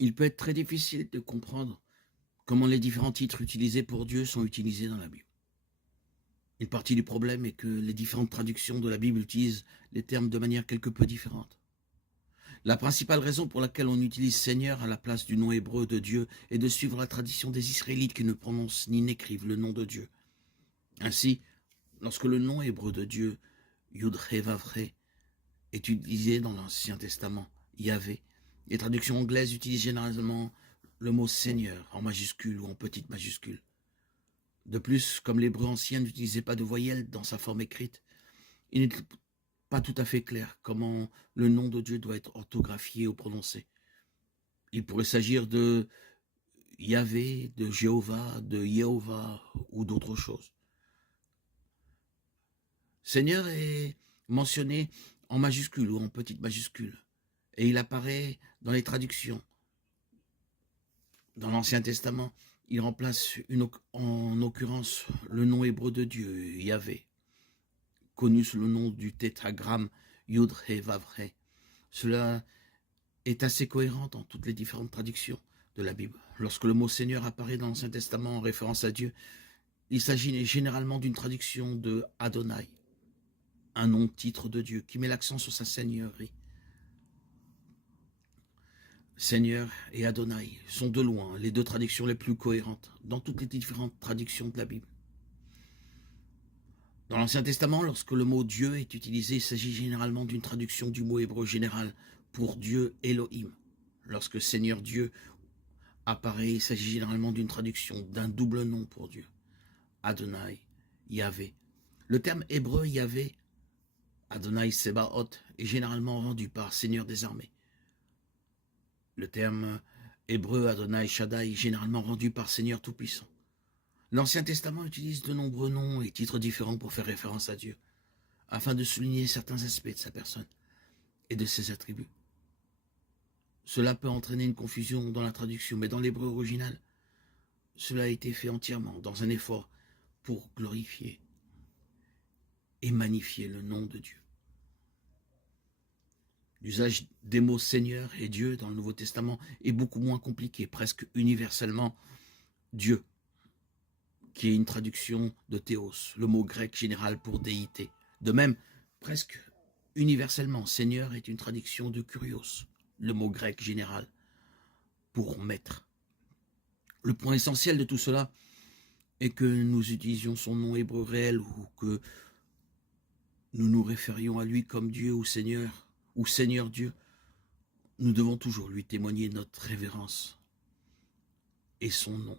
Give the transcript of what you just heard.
Il peut être très difficile de comprendre comment les différents titres utilisés pour Dieu sont utilisés dans la Bible. Une partie du problème est que les différentes traductions de la Bible utilisent les termes de manière quelque peu différente. La principale raison pour laquelle on utilise Seigneur à la place du nom hébreu de Dieu est de suivre la tradition des Israélites qui ne prononcent ni n'écrivent le nom de Dieu. Ainsi, lorsque le nom hébreu de Dieu, Yud-He-Vav-He, est utilisé dans l'Ancien Testament, Yahvé, les traductions anglaises utilisent généralement le mot Seigneur en majuscule ou en petite majuscule. De plus, comme l'hébreu ancien n'utilisait pas de voyelles dans sa forme écrite, il n'est pas tout à fait clair comment le nom de Dieu doit être orthographié ou prononcé. Il pourrait s'agir de Yahvé, de Jéhovah, de Yehovah ou d'autres choses. Seigneur est mentionné en majuscule ou en petite majuscule, et il apparaît dans les traductions. Dans l'Ancien Testament, il remplace en l'occurrence le nom hébreu de Dieu, Yahvé, connu sous le nom du tétragramme Yud-He-Vav-He. Cela est assez cohérent dans toutes les différentes traductions de la Bible. Lorsque le mot Seigneur apparaît dans l'Ancien Testament en référence à Dieu, il s'agit généralement d'une traduction de Adonai, un nom-titre de Dieu qui met l'accent sur sa seigneurie. Seigneur et Adonai sont de loin les deux traductions les plus cohérentes dans toutes les différentes traductions de la Bible. Dans l'Ancien Testament, lorsque le mot Dieu est utilisé, il s'agit généralement d'une traduction du mot hébreu général pour Dieu Elohim. Lorsque Seigneur Dieu apparaît, il s'agit généralement d'une traduction d'un double nom pour Dieu, Adonai, Yahvé. Le terme hébreu Yahvé, Adonai Sebaoth, est généralement rendu par Seigneur des armées. Le terme hébreu Adonai Shaddai est généralement rendu par Seigneur Tout-Puissant. L'Ancien Testament utilise de nombreux noms et titres différents pour faire référence à Dieu, afin de souligner certains aspects de sa personne et de ses attributs. Cela peut entraîner une confusion dans la traduction, mais dans l'hébreu original, cela a été fait entièrement dans un effort pour glorifier et magnifier le nom de Dieu. L'usage des mots Seigneur et Dieu dans le Nouveau Testament est beaucoup moins compliqué, presque universellement Dieu, qui est une traduction de théos, le mot grec général pour déité. De même, presque universellement, Seigneur est une traduction de kurios, le mot grec général pour maître. Le point essentiel de tout cela est que nous utilisions son nom hébreu réel ou que nous nous référions à lui comme Dieu ou Seigneur Dieu. Nous devons toujours lui témoigner notre révérence et son nom.